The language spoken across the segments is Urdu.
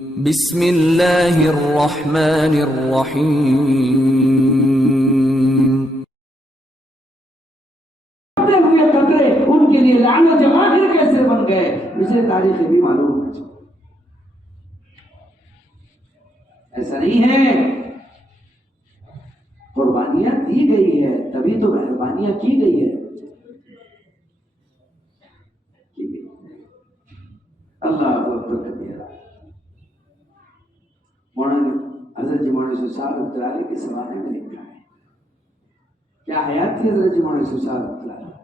بسم اللہ الرحمن الرحیم۔ ہوئے قطرے ان کے لیے لعنت جواہر کیسے بن گئے، اسے تاریخ بھی معلوم ہے۔ ایسا نہیں ہے، قربانیاں دی گئی ہے تبھی تو مہربانیاں کی گئی ہے۔ اللہ اکبر کبیرہ۔ مولانا حضرت جی مولانا یوسف صاحب رحمۃ اللہ علیہ کے زمانے میں لکھا ہے، کیا حیات تھی حضرت جی مولانا یوسف صاحب رحمۃ اللہ علیہ،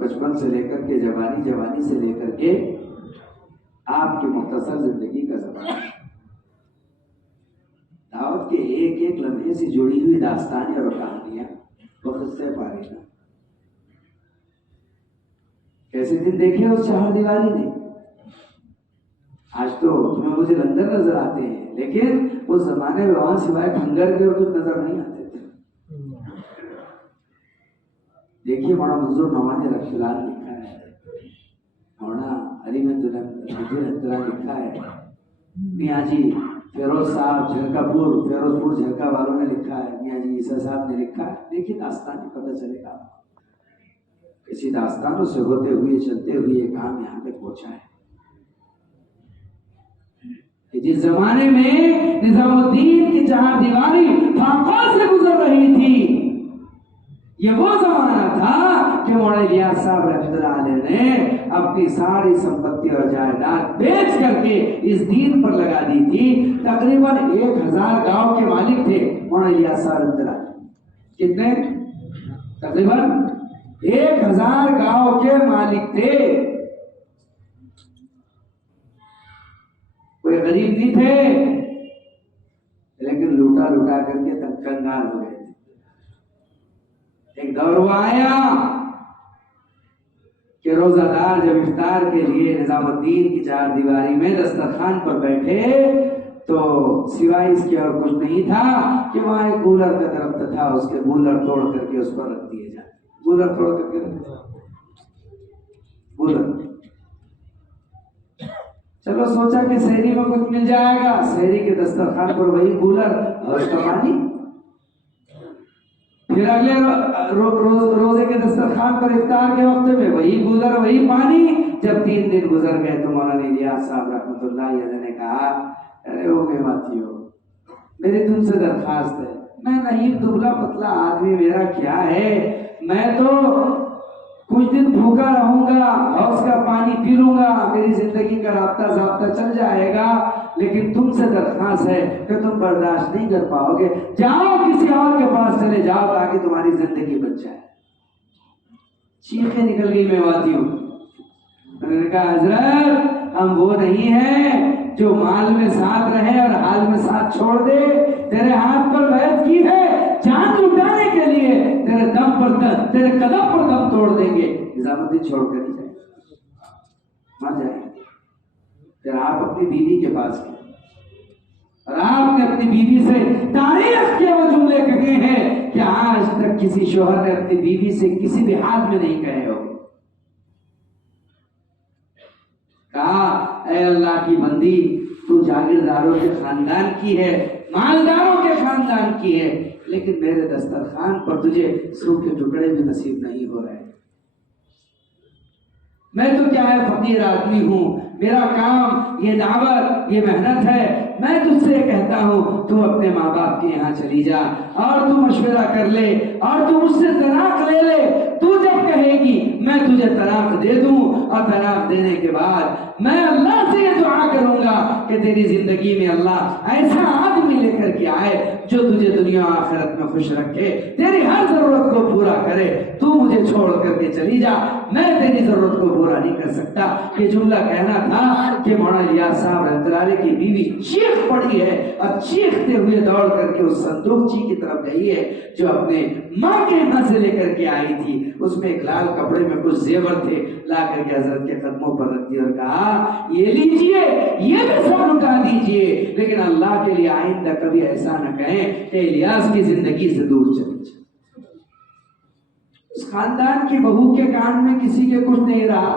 بچپن سے لے کر کے جوانی سے لے کر کے آپ کی مختصر زندگی کا زمانہ، دعوت کے ایک ایک لمحے سے جڑی ہوئی داستانیں اور کہانیاں وقت سے پارے گا۔ کیسے دن دیکھے اس چہار دیواری نے؟ آج تو تمہیں مجھے لندن نظر آتے ہیں، لیکن اس زمانے میں وہاں سوائے کھنگر کے اور کچھ نظر نہیں آتے تھے۔ دیکھیے مولانا منظور نعمانی رحمۃ اللہ علیہ لکھا ہے، مولانا علی رحمۃ اللہ لکھا ہے، میاں جی فیروز صاحب فیروزپور جھرکا والوں نے لکھا ہے، میاں جی عیسیٰ صاحب نے لکھا ہے۔ دیکھیے داستان میں پتہ چلے گا، کسی داستانوں سے ہوتے ہوئے چلتے ہوئے یہ کام یہاں پہ پہنچا ہے۔ جس زمانے میں نظام الدین کی چہار دیواری فاقہ سے گزر رہی تھی، یہ وہ زمانہ تھا کہ مولانا الیاس صاحب رحمۃ اللہ علیہ نے اپنی ساری سمپتی اور جائیداد بیچ کر کے اس دین پر لگا دی تھی۔ تقریباً 1000 گاؤں کے مالک تھے مولانا الیاس صاحب رحمۃ اللہ علیہ۔ کتنے؟ تقریباً 1000 گاؤں کے مالک تھے، کوئی غریب نہیں تھے، لیکن لوٹا کر کے تب کنگال ہو گئے تھے۔ ایک دور وہ آیا کہ روزہ دار جب افطار کے لیے نظام الدین کی چہار دیواری میں دسترخوان پر بیٹھے تو سوائے اس کے اور کچھ نہیں تھا کہ وہاں ایک گولر کا درخت تھا، اس کے گولر توڑ کر کے اس پر رکھ دیے جاتے، گولر توڑ کر کے گولر۔ چلو سوچا کہ سحری میں کچھ مل جائے گا، سحری کے دسترخوان پر وہی گولر اور اس کا پانی، پھر اگلے روزے کے دسترخوان پر افطار کے وقت میں وہی گولر وہی پانی۔ جب 3 دن گزر گئے تو مولانا الیاس صاحب رحمۃ اللہ علیہ نے کہا، ارے وہ میواتیو، میری تم سے درخواست ہے، میں نہیں دبلا پتلا آدمی، میرا کیا ہے، میں تو کچھ دن بھوکا رہوں گا، حوض کا پانی پی لوں گا، میری زندگی کا رابطہ ضابطہ چل جائے گا، لیکن تم سے درخواست ہے کہ تم برداشت نہیں کر پاؤ گے، جاؤ کسی اور کے پاس چلے جاؤ تاکہ تمہاری زندگی بچ جائے۔ چیخیں نکل گئی میواتیوں۔ میں نے کہا حضرت ہم وہ نہیں ہیں جو مال میں ساتھ رہے اور حال میں ساتھ چھوڑ دے، تیرے ہاتھ پر بیعت کی ہے جان لٹانے کے لیے، تیرے دم پر تیرے قدم پر دم توڑ دیں گے، نظام الدین چھوڑ کر نہیں جائیں، مر جائیں گے۔ پھر آپ اپنی بیوی کے پاس گئے اور آپ نے اپنی بیوی سے تعریف کے وہ جملے کہے ہیں کہ آج تک کسی شوہر نے اپنی بیوی سے کسی بھی حال میں نہیں کہے ہو۔ کہا اے اللہ کی بندی، تو جاگیرداروں کے خاندان کی ہے، مالداروں کے خاندان کی ہے، لیکن میرے دسترخوان پر تجھے سوکھے ٹکڑے بھی نصیب نہیں ہو رہے۔ میں تو کیا ہے فقیر آدمی ہوں، میرا کام یہ دعوت یہ محنت ہے، میں تجھ سے کہتا ہوں تو اپنے ماں باپ کے یہاں چلی جا اور تو مشورہ کر لے اور تو مجھ سے طلاق لے لے، تو جب کہے گی میں تجھے طلاق دے دوں، اور طلاق دینے کے بعد میں اللہ سے یہ دعا کروں گا کہ تیری زندگی میں اللہ ایسا آدمی لے کر کے آئے جو تجھے دنیا و آخرت میں خوش رکھے، تیری ہر ضرورت کو پورا کرے، تو مجھے چھوڑ کر کے چلی جا، میں تیری ضرورت کو پورا نہیں کر سکتا۔ یہ جملہ کہنا تھا کہ مولانا الیاس صاحب رحمۃ اللہ علیہ کی بیوی چیخ پڑی ہے اور چیختے ہوئے دوڑ کر کے اس صندوقچی کی طرف گئی ہے جو اپنے ماں کے یہاں سے لے کر کے آئی تھی، اس میں ایک لال کپڑے میں کچھ زیور تھے، لا کر کے حضرت کے قدموں پر رکھ دیا اور کہا یہ لیجئے، یہ بھی سب لٹا دیجئے، لیکن اللہ کے لیے آئندہ کبھی ایسا نہ کہیں کہ الیاس کی زندگی سے دور چلی جائے۔ اس خاندان کی بہو کے کان میں کسی کے کچھ نہیں رہا،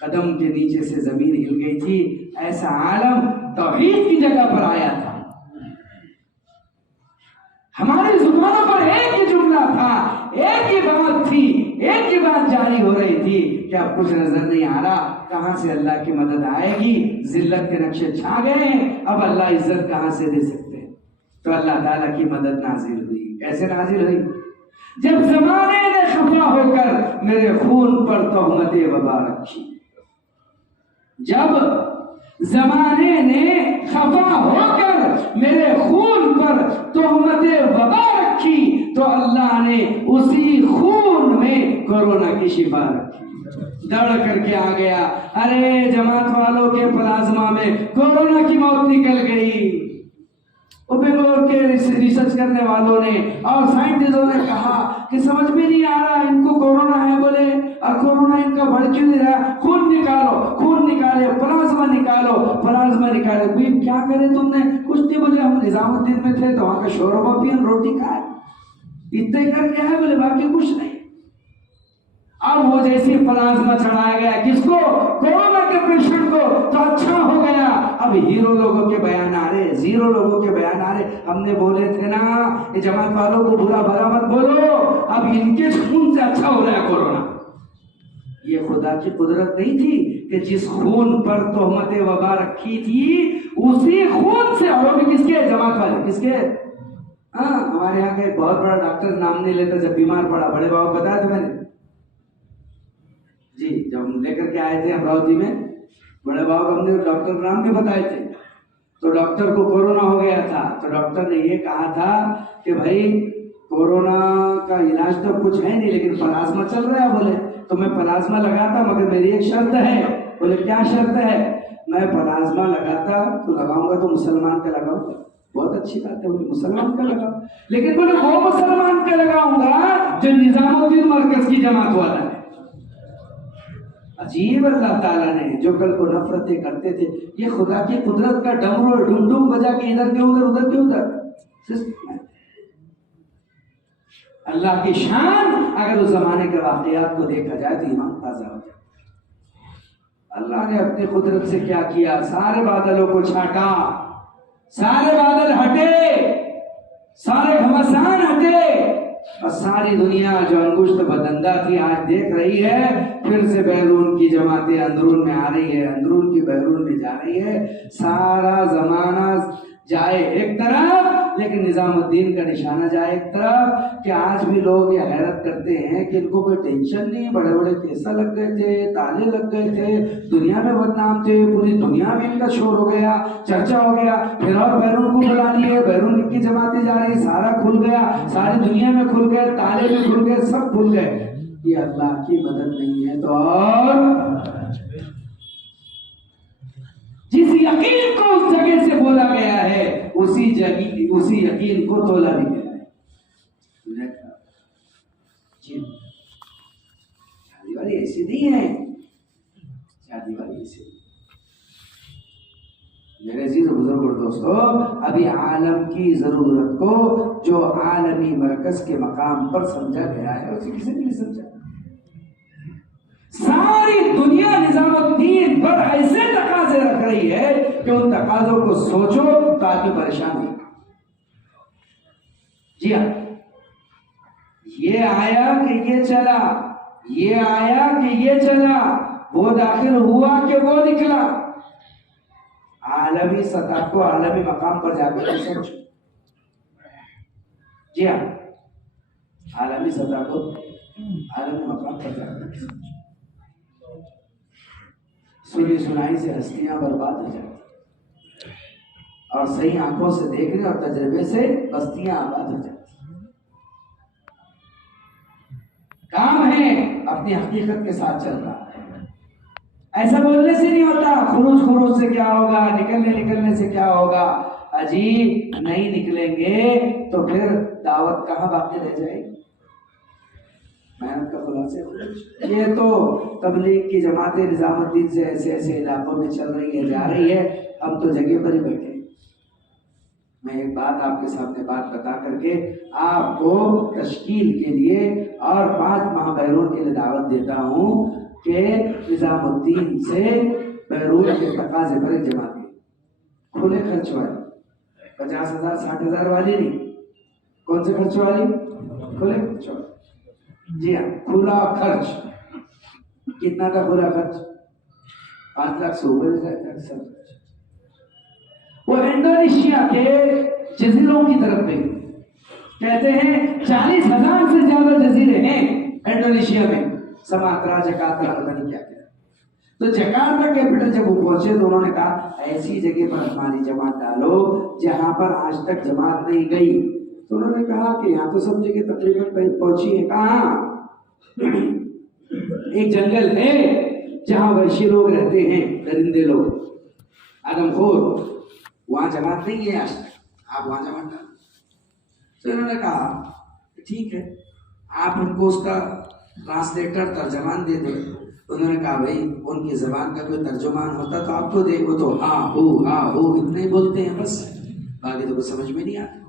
قدم کے نیچے سے زمین ہل گئی تھی، ایسا عالم توحید کی جگہ پر آیا تھا۔ ہماری زبانوں پر ایک ہی جملہ تھا، ایک ہی بات تھی، ایک ہی بات جاری ہو رہی تھی کہ اب کچھ نظر نہیں آ رہا، کہاں سے اللہ کی مدد آئے گی، ذلت کے نقشے چھا گئے ہیں، اب اللہ عزت کہاں سے دے سکتے ہیں؟ تو اللہ تعالیٰ کی مدد نازل ہوئی۔ کیسے نازل ہوئی؟ جب زمانے نے خفا ہو کر میرے خون پر تہمت وبا رکھی، جب زمانے نے خفا ہو کر میرے خون پر تہمت وبا رکھی تو اللہ نے اسی خون میں کورونا کی شفا رکھی۔ دوڑ کر کے آ گیا، ارے جماعت والوں کے پلازما میں کورونا کی موت نکل گئی۔ بنگلور کے ریسرچ کرنے والوں نے اور سائنٹسٹوں نے کہا کہ سمجھ میں نہیں آ رہا ان کو کورونا ہے بولے، اور کورونا ان کا بڑھ کیوں نہیں رہا؟ خون نکالو، خون نکالے، پلازما نکالو، پلازما نکالے۔ بھئی کیا کرے تم نے؟ کچھ نہیں بولے، ہم نظام الدین میں تھے تو وہاں کا شوربہ پی، ہم روٹی کھائے، اتنے کر کے ہے بولے، باقی کچھ نہیں۔ اب وہ جیسے پلازما چڑھایا گیا کس کو؟ کورونا کے پیشنٹ کو، تو اچھا ہو گیا۔ اب ہیرو لوگوں کے بیان آ رہے، زیرو لوگوں کے بیان آ رہے، ہم نے بولے تھے نا کہ جماعت والوں کو برا بھلا مت بولو، اب ان کے خون سے اچھا ہو رہا ہے کورونا۔ یہ خدا کی قدرت نہیں تھی کہ جس خون پر تہمت وبا رکھی تھی اسی خون سے، اور بھی کس کے؟ جماعت والے، کس کے؟ ہمارے یہاں کا ایک بہت بڑا ڈاکٹر، نام نہیں لیتا، جب بیمار پڑا، بڑے بابا بتایا تھا میں نے جی، جب ہم لے کر کے آئے تھے امراوتی میں، بڑے بابا کو ہم نے ڈاکٹر کا نام بھی بتائے تھے، تو ڈاکٹر کو کورونا ہو گیا تھا، تو ڈاکٹر نے یہ کہا تھا کہ بھائی کورونا کا علاج تو کچھ ہے نہیں لیکن پلازما چل رہا ہے، بولے تو میں پلازما لگاتا مگر میری ایک شرط ہے۔ بولے کیا شرط ہے؟ میں پلازما لگاتا تو لگاؤں گا تو مسلمان کا لگاؤں گا۔ بہت اچھی بات ہے، بولے مسلمان کا لگاؤ، لیکن بولے وہ مسلمان کا لگاؤں گا جو نظام الدین مرکز کی جماعت والا ہے۔ عجیب، اللہ تعالیٰ نے جو کل کو نفرتیں کرتے تھے، یہ خدا کی قدرت کا ڈمرو ڈم ڈم بجا کے ادھر کے ادھر، ادھر کے ادھر۔ اللہ کی شان، اگر اس زمانے کے واقعات کو دیکھا جائے تو ایمان تازہ ہو جائے۔ اللہ نے اپنی قدرت سے کیا کیا؟ سارے بادلوں کو چھانٹا، سارے بادل ہٹے، سارے گھمسان ہٹے، اور ساری دنیا جو انگشت بدندہ تھی آج دیکھ رہی ہے، پھر سے بیرون کی جماعتیں اندرون میں آ رہی ہے، اندرون کی بیرون میں جا رہی ہے۔ سارا زمانہ جائے ایک طرف لیکن نظام الدین کا نشانہ جائے ایک طرف، کہ آج بھی لوگ یہ حیرت کرتے ہیں کہ ان کو کوئی ٹینشن نہیں، بڑے بڑے کیسا لگ گئے تھے، تالے لگ گئے تھے، دنیا میں بدنام تھے، پوری دنیا میں ان کا شور ہو گیا، چرچا ہو گیا، پھر اور بیرون کو بلا لیے، بیرون کی جماعتیں جا رہی، سارا کھل گیا، ساری دنیا میں کھل گئے، تالے میں کھل گئے، سب کھل گئے۔ یہ اللہ کی مدد نہیں ہے تو اور جس یقین کو اس جگہ سے بولا گیا ہے اسی یقین کو تولا بھی گیا ہے۔ شادی والی ایسی نہیں ہے، شادی والی ایسی نہیں۔ میرے عزیز بزرگ اور دوستو، ابھی عالم کی ضرورت کو جو عالمی مرکز کے مقام پر سمجھا گیا ہے اسے کسی نے نہیں سمجھا۔ ساری دنیا نظام الدین پر ایسے تقاضے رکھ رہی ہے کہ ان تقاضوں کو سوچو تو آدمی پریشان نہیں۔ جی ہاں، یہ آیا کہ یہ چلا، یہ آیا کہ یہ چلا، وہ داخل ہوا کہ وہ نکلا۔ عالمی سطح کو عالمی مقام پر جا کر سوچو۔ جی ہاں، عالمی سطح کو عالمی مقام پر جا کر سوچو۔ سنی سنائی سے ہستیاں برباد ہو جاتی اور صحیح آنکھوں سے دیکھنے اور تجربے سے بستیاں آباد ہو جاتی۔ کام ہے اپنی حقیقت کے ساتھ چل رہا ہے، ایسا بولنے سے نہیں ہوتا خروج سے کیا ہوگا، نکلنے سے کیا ہوگا۔ عجیب، نہیں نکلیں گے تو پھر دعوت کہاں باقی رہ جائے گی؟ محنت کا خلاصہ یہ تو تبلیغ کی جماعتیں نظام الدین سے ایسے علاقوں میں چل رہی ہے، جا رہی ہے، ہم تو جگہ پر ہی بیٹھے۔ میں ایک بات آپ کے سامنے بات بتا کر کے آپ کو تشکیل کے لیے اور 5 ماہ بیرون کے لیے دعوت دیتا ہوں۔ کہ نظام الدین سے بیرون کے تقاضے پر ایک جماعت گئی، کھلے خرچ والی، 50,000 60,000 والی نہیں، کون سے خرچ والی؟ کھلے خرچ والی، جی ہاں کھلا خرچ۔ کتنا کا کھلا خرچ؟ 5 لاکھ سے اوپر اکثر۔ وہ انڈونیشیا کے جزیروں کی طرف گئی، کہتے ہیں 40,000 سے زیادہ جزیرے ہیں انڈونیشیا میں، سماترا، جکارتا، پتہ نہیں کیا کیا۔ تو جکارتا کیپٹل جب وہ پہنچے تو انہوں نے کہا ایسی جگہ پر ہماری جماعت ڈالو جہاں پر آج تک جماعت نہیں گئی۔ تو انہوں نے کہا کہ یہاں تو سب جگہ تقریباً پہنچی ہے، کہاں؟ ایک جنگل ہے جہاں وحشی لوگ رہتے ہیں، درندے لوگ، آدم خور، وہاں جماعت نہیں ہے آج تک، آپ وہاں جماعت ڈالو۔ تو انہوں نے کہا ٹھیک ہے، آپ ہم کو اس کا ٹرانسلیٹر ترجمان دے دیں۔ انہوں نے کہا بھائی ان کی زبان کا کوئی ترجمان ہوتا تو آپ کو دے، وہ تو ہاں ہو اتنے ہی بولتے ہیں بس، باقی تو کچھ سمجھ میں نہیں آتا۔